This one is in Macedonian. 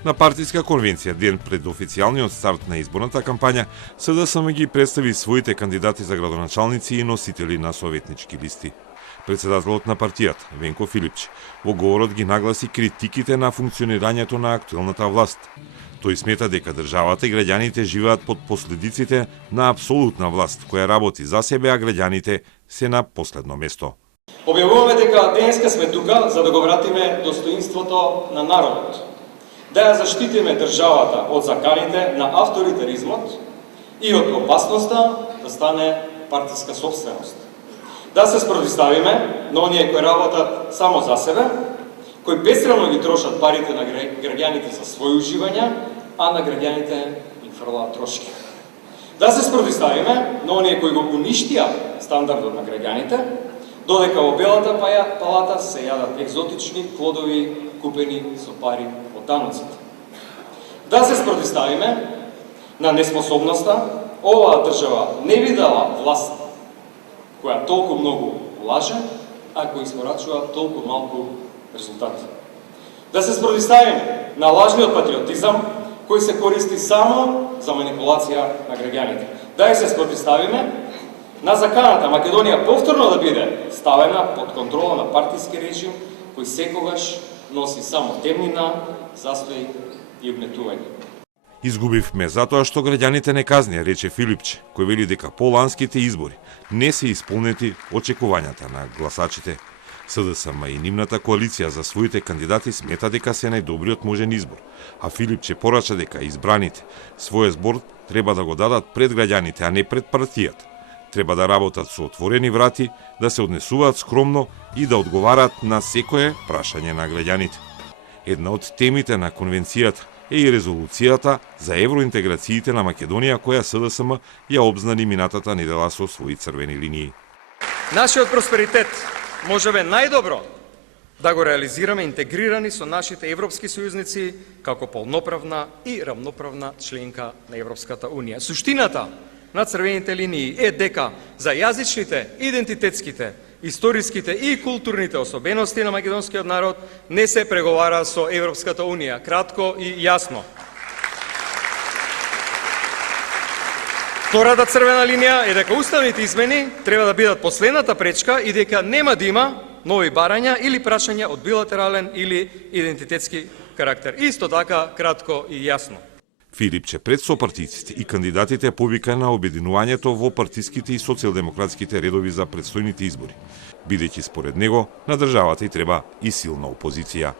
На партиска конвенција ден пред официјалниот старт на изборната кампања, СДСМ ги представи своите кандидати за градоначалници и носители на советнички листи. Председателот на партијата, Венко Филипч, во говорот ги нагласи критиките на функционирањето на актуелната власт. Тој смета дека државата и граѓаните живеат под последиците на апсолутна власт, која работи за себе, а граѓаните се на последно место. Објавуваме дека денеска сме тука за да го вратиме достоинството на народот, да ја заштитиме државата од заканите на авторитаризмот и од опасноста да стане партиска собственост. Да се спротивставиме на оние кои работат само за себе, кои бесцелно ги трошат парите на граѓаните за своји уживања, а на граѓаните им фрлаат трошки. Да се спротивставиме на оние кои го уништија стандардот на граѓаните, додека во Белата палата се јадат екзотични плодови купени со пари од даноците. Да се спротивставиме на неспособноста оваа држава не би дала власт која толку многу лаже, а кој испорачува толку малку резултати. Да се спротивставиме на лажниот патриотизам кој се користи само за манипулација на граѓаните. Да се спротивставиме на заканата Македонија повторно да биде ставена под контрола на партиски режим кој секогаш носи само темнина, застој и угнетување. Изгубивме затоа што граѓаните не казнија, рече Филипче, кој вели дека по ланските избори не се исполнети очекувањата на гласачите. СДСМ и нивната коалиција за своите кандидати смета дека се најдобриот можен избор, а Филипче порача дека избраните својот збор треба да го дадат пред граѓаните, а не пред партијата. Треба да работат со отворени врати, да се однесуваат скромно и да одговараат на секое прашање на граѓаните. Една од темите на конвенцијата е и резолуцијата за евроинтеграциите на Македонија, која СДСМ ја обзнани минатата недела со своји црвени линии. Нашиот просперитет можеме најдобро да го реализираме интегрирани со нашите европски сојузници како полноправна и рамноправна членка на Европската Унија. Суштината на црвените линии е дека за јазичните, идентитетските, историските и културните особености на македонскиот народ не се преговара со Европската Унија. Кратко и јасно. Втората црвена линија е дека уставните измени треба да бидат последната пречка и дека нема да има нови барања или прашања од билатерален или идентитетски карактер. Исто така, кратко и јасно. Филипче пред сопартиците и кандидатите повика на обединувањето во партиските и социјалдемократските редови за предстојните избори, бидејќи според него на државата и треба и силна опозиција.